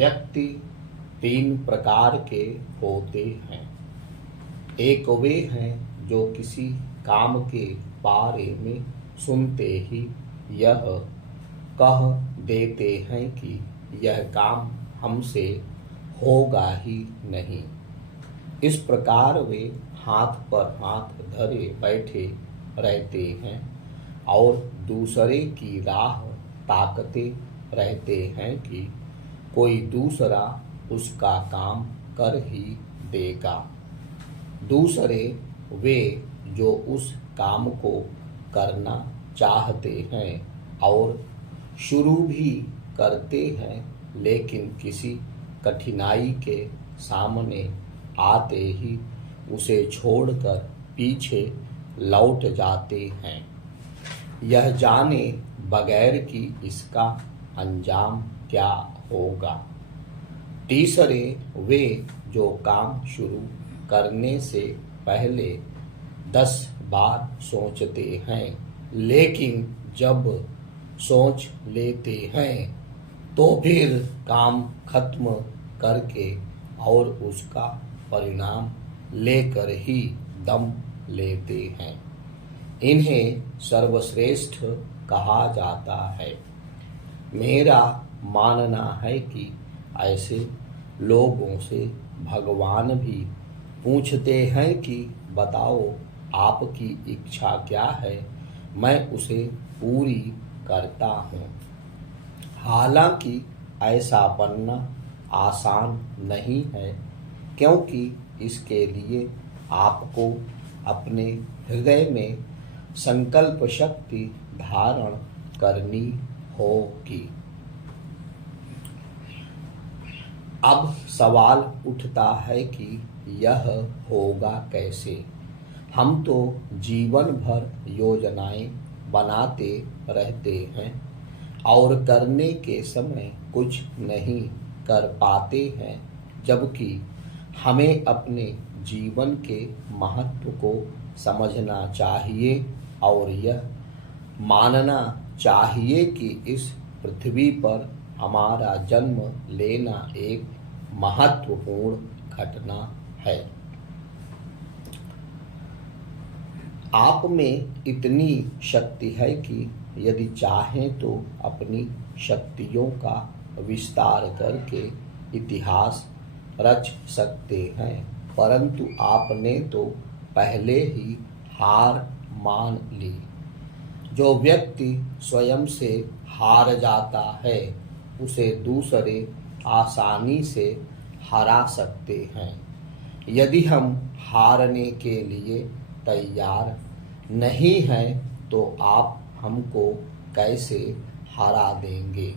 व्यक्ति तीन प्रकार के होते हैं। एक वे हैं जो किसी काम के बारे में सुनते ही यह कह देते हैं कि यह काम हमसे होगा ही नहीं। इस प्रकार वे हाथ पर हाथ धरे बैठे रहते हैं और दूसरे की राह ताकते रहते हैं कि कोई दूसरा उसका काम कर ही देगा। दूसरे वे जो उस काम को करना चाहते हैं और शुरू भी करते हैं, लेकिन किसी कठिनाई के सामने आते ही उसे छोड़कर पीछे लौट जाते हैं, यह जाने बगैर कि इसका अंजाम क्या होगा। तीसरे वे जो काम शुरू करने से पहले 10 बार सोचते हैं, लेकिन जब सोच लेते हैं तो फिर काम खत्म करके और उसका परिणाम लेकर ही दम लेते हैं। इन्हें सर्वश्रेष्ठ कहा जाता है। मेरा मानना है कि ऐसे लोगों से भगवान भी पूछते हैं कि बताओ आपकी इच्छा क्या है, मैं उसे पूरी करता हूँ। हालांकि ऐसा बनना आसान नहीं है, क्योंकि इसके लिए आपको अपने हृदय में संकल्प शक्ति धारण करनी होगी। अब सवाल उठता है कि यह होगा कैसे। हम तो जीवन भर योजनाएं बनाते रहते हैं और करने के समय कुछ नहीं कर पाते हैं, जबकि हमें अपने जीवन के महत्व को समझना चाहिए और यह मानना चाहिए कि इस पृथ्वी पर हमारा जन्म लेना एक महत्वपूर्ण घटना है। आप में इतनी शक्ति है कि यदि चाहें तो अपनी शक्तियों का विस्तार करके इतिहास रच सकते हैं, परंतु आपने तो पहले ही हार मान ली। जो व्यक्ति स्वयं से हार जाता है उसे दूसरे आसानी से हरा सकते हैं। यदि हम हारने के लिए तैयार नहीं हैं तो आप हमको कैसे हरा देंगे।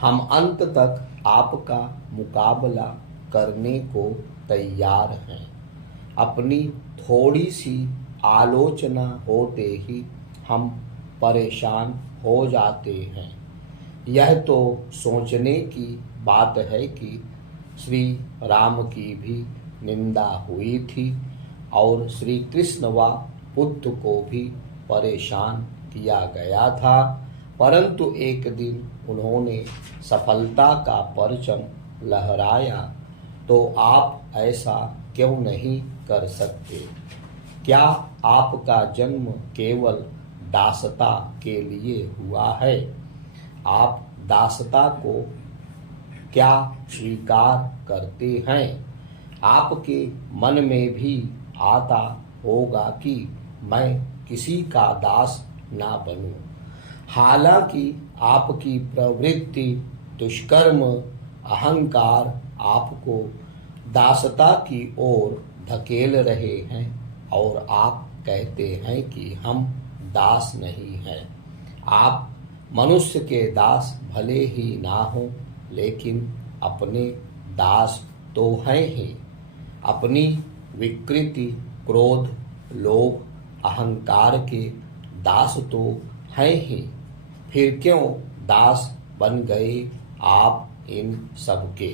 हम अंत तक आपका मुकाबला करने को तैयार हैं। अपनी थोड़ी सी आलोचना होते ही हम परेशान हो जाते हैं। यह तो सोचने की बात है कि श्री राम की भी निंदा हुई थी और श्री कृष्ण व बुद्ध को भी परेशान किया गया था, परंतु एक दिन उन्होंने सफलता का परचम लहराया, तो आप ऐसा क्यों नहीं कर सकते? क्या आपका जन्म केवल दासता के लिए हुआ है? आप दासता को क्या स्वीकार करते हैं? आपके मन में भी आता होगा कि मैं किसी का दास ना बनूं। हालांकि आपकी प्रवृत्ति, दुष्कर्म, अहंकार आपको दासता की ओर धकेल रहे हैं और आप कहते हैं कि हम दास नहीं हैं। आप मनुष्य के दास भले ही ना हो, लेकिन अपने दास तो हैं ही। अपनी विकृति, क्रोध, लोभ, अहंकार के दास तो हैं ही। फिर क्यों दास बन गए आप इन सब के?